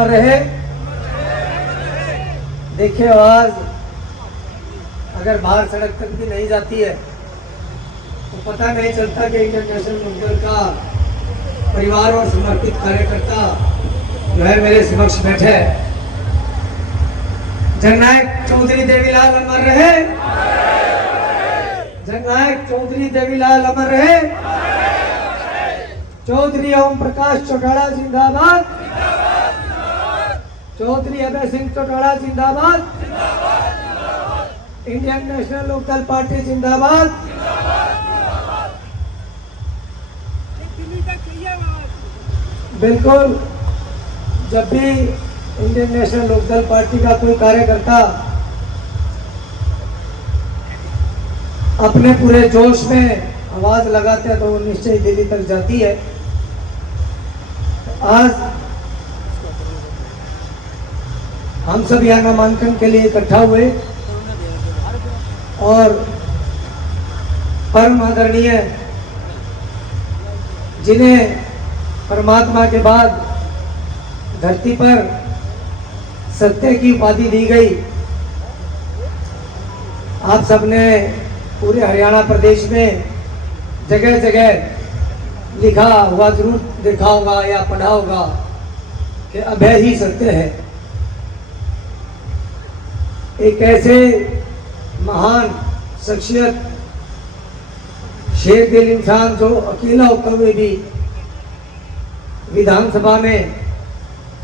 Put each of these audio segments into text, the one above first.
अमर रहे। देखिए, आवाज अगर बाहर सड़क तक भी नहीं जाती है तो पता नहीं चलता कि इंडियन नेशनल लोकदल का परिवार और समर्पित कार्यकर्ता जो है मेरे समक्ष बैठे हैं। जननायक चौधरी देवीलाल अमर रहे। जननायक चौधरी देवीलाल अमर रहे। चौधरी ओम प्रकाश चौटाला जिंदाबाद। चौधरी अभय सिंह चौटाला जिंदाबाद। इंडियन नेशनल लोकदल पार्टी जिंदाबाद। बिल्कुल, जब भी इंडियन नेशनल लोकदल पार्टी का कोई कार्यकर्ता अपने पूरे जोश में आवाज लगाते हैं तो वो निश्चय दिल्ली तक जाती है। आज हम सब यहाँ नामांकन के लिए इकट्ठा हुए और परम आदरणीय जिन्हें परमात्मा के बाद धरती पर सत्य की उपाधि दी गई, आप सबने पूरे हरियाणा प्रदेश में जगह जगह लिखा हुआ जरूर देखा होगा या पढ़ा होगा कि अभय ही सत्य है। एक ऐसे महान शख्सियत, शेर दिल इंसान जो अकेला होते हुए भी विधानसभा में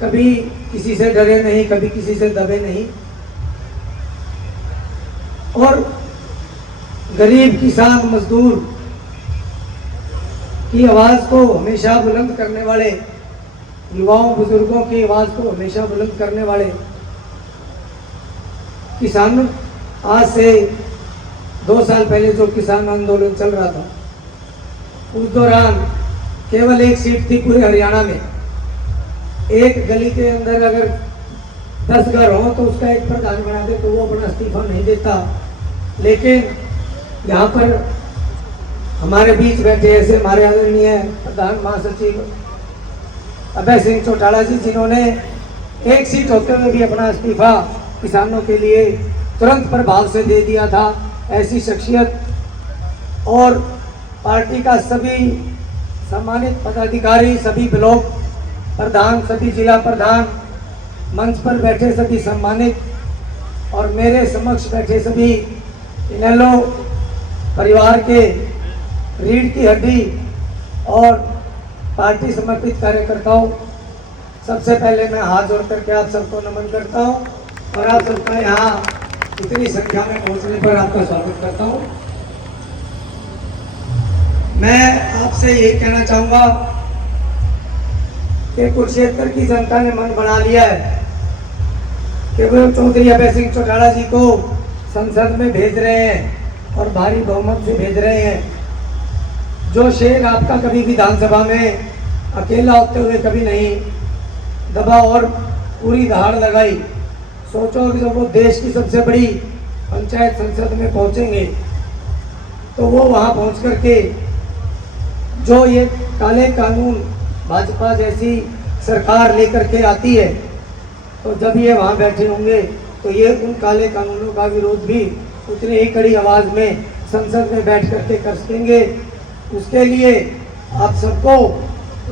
कभी किसी से डरे नहीं, कभी किसी से दबे नहीं और गरीब किसान मजदूर की आवाज को हमेशा बुलंद करने वाले, युवाओं बुजुर्गों की आवाज को हमेशा बुलंद करने वाले किसान, आज से 2 साल पहले जो किसान आंदोलन चल रहा था उस दौरान केवल एक सीट थी पूरे हरियाणा में। एक गली के अंदर अगर 10 घर हो तो उसका एक प्रधान बना दे तो वो अपना इस्तीफा नहीं देता। लेकिन यहाँ पर हमारे बीच बैठे ऐसे हमारे आदरणीय प्रधान महासचिव अभय सिंह चौटाला जी, जिन्होंने एक सीट होते हुए भी अपना इस्तीफा किसानों के लिए तुरंत प्रभाव से दे दिया था। ऐसी शख्सियत और पार्टी का सभी सम्मानित पदाधिकारी, सभी ब्लॉक प्रधान, सभी जिला प्रधान, मंच पर बैठे सभी सम्मानित और मेरे समक्ष बैठे सभी इनेलो परिवार के रीढ़ की हड्डी और पार्टी समर्पित कार्यकर्ताओं, सबसे पहले मैं हाथ जोड़ करके आप सबको नमन करता हूं और आप सबका यहाँ इतनी संख्या में पहुंचने पर आपका स्वागत करता हूं। मैं आपसे यही कहना चाहूंगा कि कुरुक्षेत्र की जनता ने मन बना लिया है कि वो चौधरी अभय सिंह चौटाला जी को संसद में भेज रहे हैं और भारी बहुमत से भेज रहे हैं। जो शेर आपका कभी विधानसभा में अकेला होते हुए कभी नहीं दबा और पूरी दहाड़ लगाई, सोचो कि जब वो देश की सबसे बड़ी पंचायत संसद में पहुंचेंगे तो वो वहां पहुंच करके जो ये काले कानून भाजपा जैसी सरकार लेकर के आती है, तो जब ये वहाँ बैठे होंगे तो ये उन काले कानूनों का विरोध भी उतनी ही कड़ी आवाज़ में संसद में बैठ करके कर सकेंगे। उसके लिए आप सबको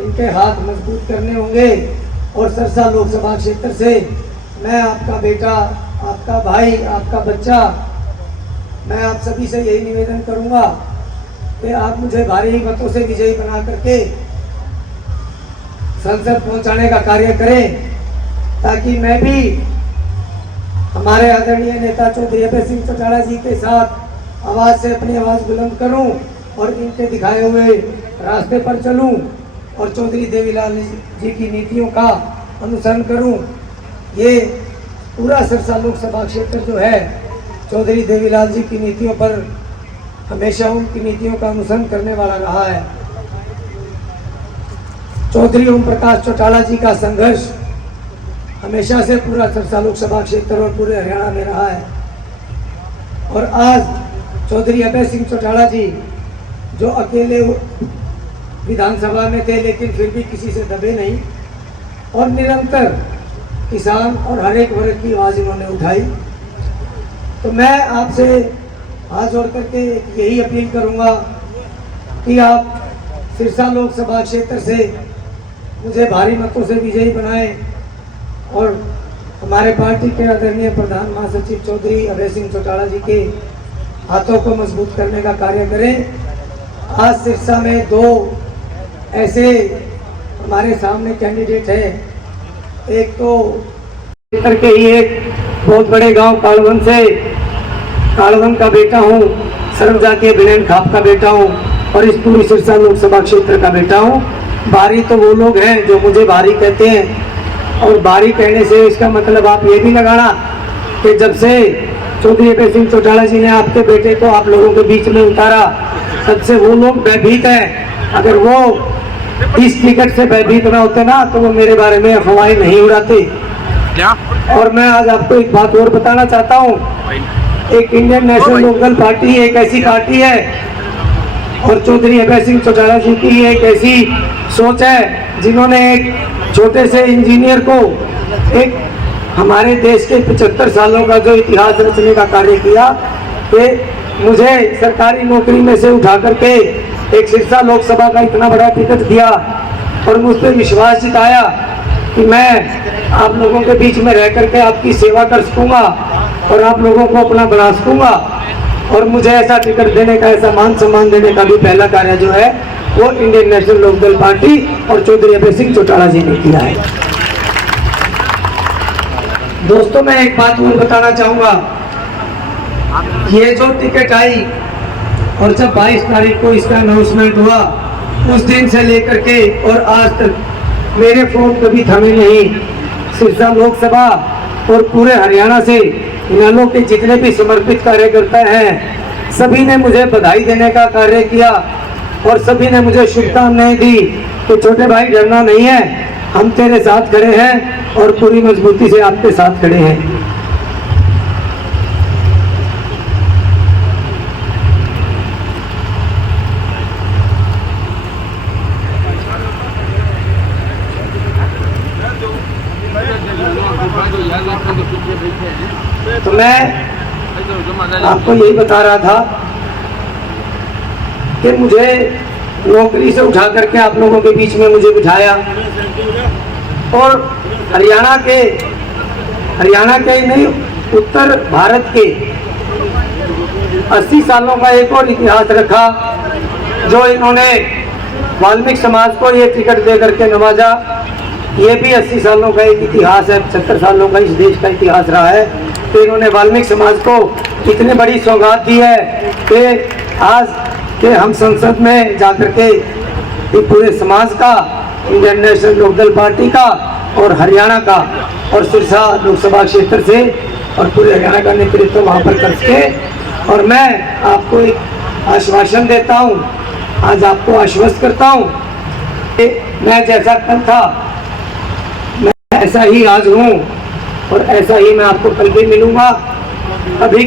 इनके हाथ मजबूत करने होंगे और सरसा लोकसभा क्षेत्र से मैं आपका बेटा, आपका भाई, आपका बच्चा, मैं आप सभी से यही निवेदन करूँगा कि आप मुझे भारी मतों से विजयी बना करके संसद पहुंचाने का कार्य करें, ताकि मैं भी हमारे आदरणीय नेता चौधरी अभय सिंह चौटाला जी के साथ आवाज़ से अपनी आवाज़ बुलंद करूं और इनके दिखाए हुए रास्ते पर चलूं और चौधरी देवीलाल जी की नीतियों का अनुसरण करूं। ये पूरा सिरसा लोकसभा क्षेत्र जो है चौधरी देवीलाल जी की नीतियों पर हमेशा उनकी नीतियों का अनुसरण करने वाला रहा है। चौधरी ओम प्रकाश चौटाला जी का संघर्ष हमेशा से पूरा सिरसा लोकसभा क्षेत्र और पूरे हरियाणा में रहा है और आज चौधरी अभय सिंह चौटाला जी जो अकेले विधानसभा में थे लेकिन फिर भी किसी से दबे नहीं और निरंतर किसान और हर एक वर्ग की आवाज़ इन्होंने उठाई। तो मैं आपसे हाथ जोड़ करके यही अपील करूंगा कि आप सिरसा लोकसभा क्षेत्र से मुझे भारी मतों से विजयी बनाएं और हमारे पार्टी के आदरणीय प्रधान महासचिव चौधरी अभय सिंह चौटाला जी के हाथों को मजबूत करने का कार्य करें। आज सिरसा में दो ऐसे हमारे सामने कैंडिडेट हैं। एक तो करके ही एक बहुत बड़े गांव कालवन से कालवन का बेटा हूं, सरमजा के बिनेन खाप का बेटा हूं और इस पूरी सिरसा लोकसभा क्षेत्र का बेटा हूं। बारी तो वो लोग हैं जो मुझे बारी कहते हैं, और बारी कहने से इसका मतलब आप ये भी लगाना कि जब से चौधरी अभय सिंह चौटाला जी ने आपके बेटे को आप लोगों के बीच में उतारा, तब से वो लोग भयभीत हैं। अगर वो इस टिकट से भयभीत ना होते ना तो वो मेरे बारे में अफवाहें नहीं उड़ाते। और मैं आज आपको एक बात और बताना चाहता हूँ। एक इंडियन नेशनल लोकदल पार्टी एक ऐसी पार्टी है और चौधरी अभय सिंह चौटाला जी की एक ऐसी सोच है जिन्होंने एक छोटे से इंजीनियर को एक हमारे देश के 75 सालों का जो इतिहास रचने का कार्य किया कि मुझे सरकारी नौकरी में से उठा करके एक सिरसा लोकसभा का इतना बड़ा टिकट दिया और मुझ पर विश्वास जिताया कि मैं आप लोगों के बीच में रह करके आपकी सेवा कर सकूंगा और आप लोगों को अपना बना सकूंगा। और मुझे ऐसा टिकट देने का, ऐसा मान सम्मान देने का भी पहला कार्य जो है वो इंडियन नेशनल लोकदल पार्टी और चौधरी अभय सिंह चौटाला जी ने किया है। दोस्तों, मैं एक बात और बताना चाहूंगा। ये जो टिकट आई और जब 22 तारीख को इसका अनाउंसमेंट हुआ, उस दिन से लेकर के और आज तक मेरे फोन कभी थमे नहीं। सिरसा लोकसभा और पूरे हरियाणा से इनेलो के जितने भी समर्पित कार्यकर्ता हैं, सभी ने मुझे बधाई देने का कार्य किया और सभी ने मुझे शुभकामनाएं दी कि छोटे भाई डरना नहीं है, हम तेरे साथ खड़े हैं और पूरी मजबूती से आपके साथ खड़े हैं। तो मैं आपको यही बता रहा था कि मुझे नौकरी से उठा करके आप लोगों के बीच में मुझे बिठाया और हरियाणा के ही नहीं, उत्तर भारत के 80 सालों का एक और इतिहास रखा जो इन्होंने वाल्मीकि समाज को ये टिकट दे करके नवाजा। ये भी 80 सालों का एक इतिहास है, 75 सालों का इस देश का इतिहास रहा है। तो इन्होंने वाल्मीकि समाज को इतनी बड़ी सौगात दी है कि आज के हम संसद में जाकर के पूरे समाज का, इंडियन नेशनल लोकदल पार्टी का और हरियाणा का और सिरसा लोकसभा क्षेत्र से और पूरे हरियाणा का नेतृत्व वहाँ पर कर सके। और मैं आपको एक आश्वासन देता हूँ, आज आपको आश्वस्त करता हूँ कि मैं जैसा कल था मैं ऐसा ही आज हूँ और ऐसा ही मैं आपको कल भी मिलूंगा। अभी